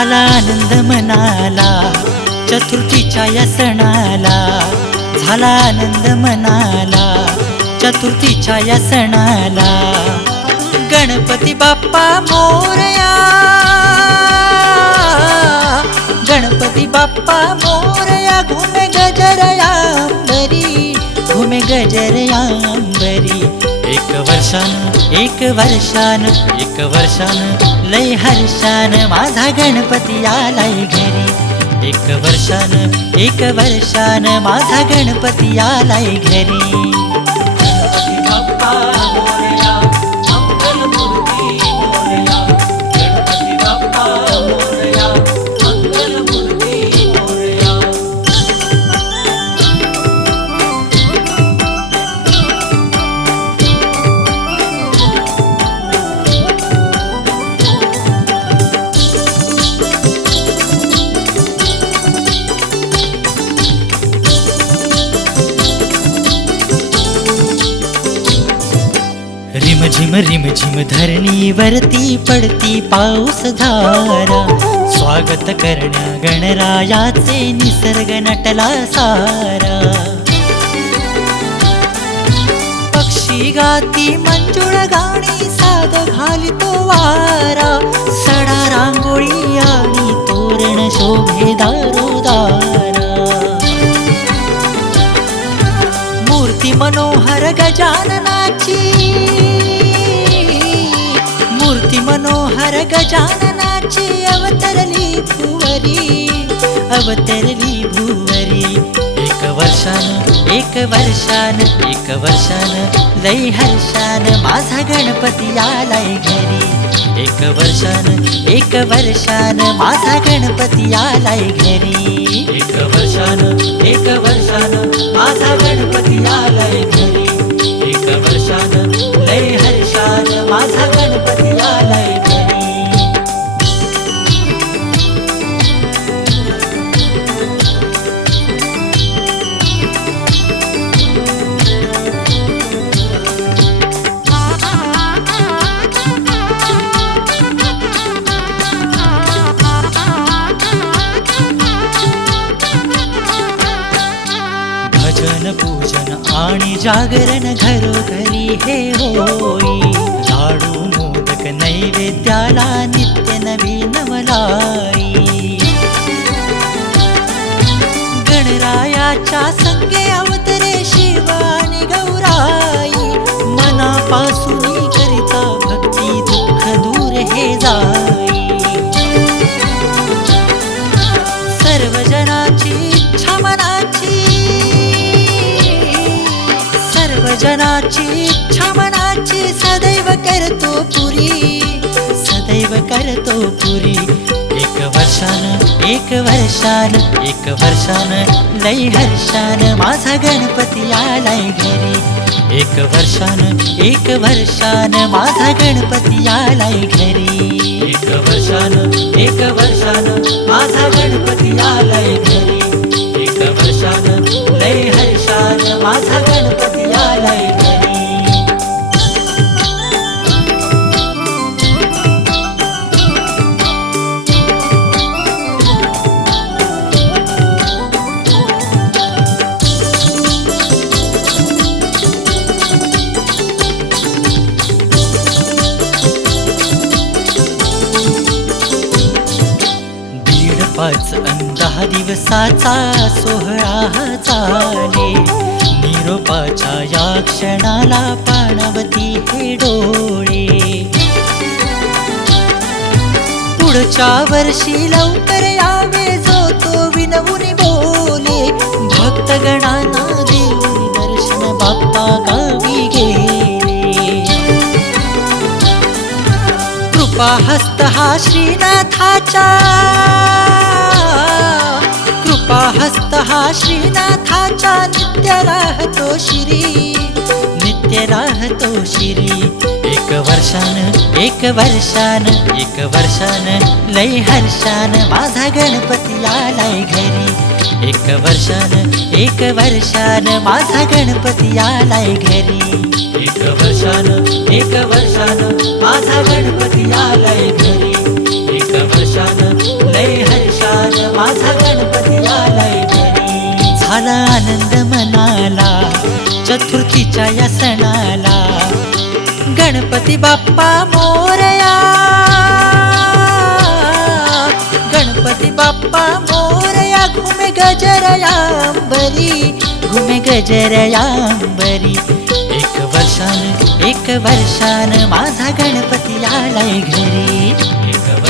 झाला आनंद मनाला चतुर्थीच्या या सणाला. झाला आनंद मनाला चतुर्थीच्या या सणाला. गणपती बाप्पा मोरया. गणपती बाप्पा मोरया घुमे गजरयांबरी घुमे गजरया वर्षान एक वर्षान एक वर्षान लय हर्षान माझा गणपती आलाय घरी. एक वर्षान एक वर्षान माझा गणपती आलाय घरी. झिम रिम झिम धरणीवरती पडती पाऊस धारा. स्वागत करण्या गणरायाचे निसर्ग नटला सारा. पक्षी गाती मंजुळ गाणी साग घालतो वारा. सडा रांगोळी आणि तोरण शोभे दारोदारा मूर्ती मनोहर गजाननाची मनोहर गजाननाची अवतरली भुवरी अवतरली भुवरी एक वर्षान एक वर्षान एक वर्षान लई हर्षान माझा गणपती आलाय घरी एक वर्षान एक वर्षान माझा गणपती आलाय घरी एक एक जागरण घरोघरी हे होई। भजनाची जनाची इच्छा मनाची सदैव करतो पुरी सदैव करतो पुरी. एक वर्षान एक वर्षान एक वर्षान लय हर्षान माझा गणपती आलाय घरी. एक वर्षान एक वर्षान माझा गणपती आलाय घरी. एक वर्षान एक वर्ष दिवसाचा सोहळा चाले निरोपाच्या या क्षणाला पाणवती हे डोळे. पुढच्या वर्षी लवकर यावे जो तो विनवून बोले. भक्तगणांना देऊन दर्शन बाप्पा गावी गेले. कृपा हस्त हा श्रीनाथाचा हस्त श्रीनाथाचा नित्य राहतो श्री. नित्य राहतो श्री. एक वर्षान एक वर्षान एक वर्षान लय हर्षान माझा गणपती आलाय घरी. एक वर्षान एक वर्षान माझा गणपती आलाय घरी. एक वर्षान एक वर्षान माझा चतुर्थीच्या या सणाला. गणपती बाप्पा मोरया. गणपती बाप्पा मोरया घुमे गजरयांबरी घुमे गजरयांबरी एक वर्षान एक वर्षान माझा गणपती आलाय घरी. एक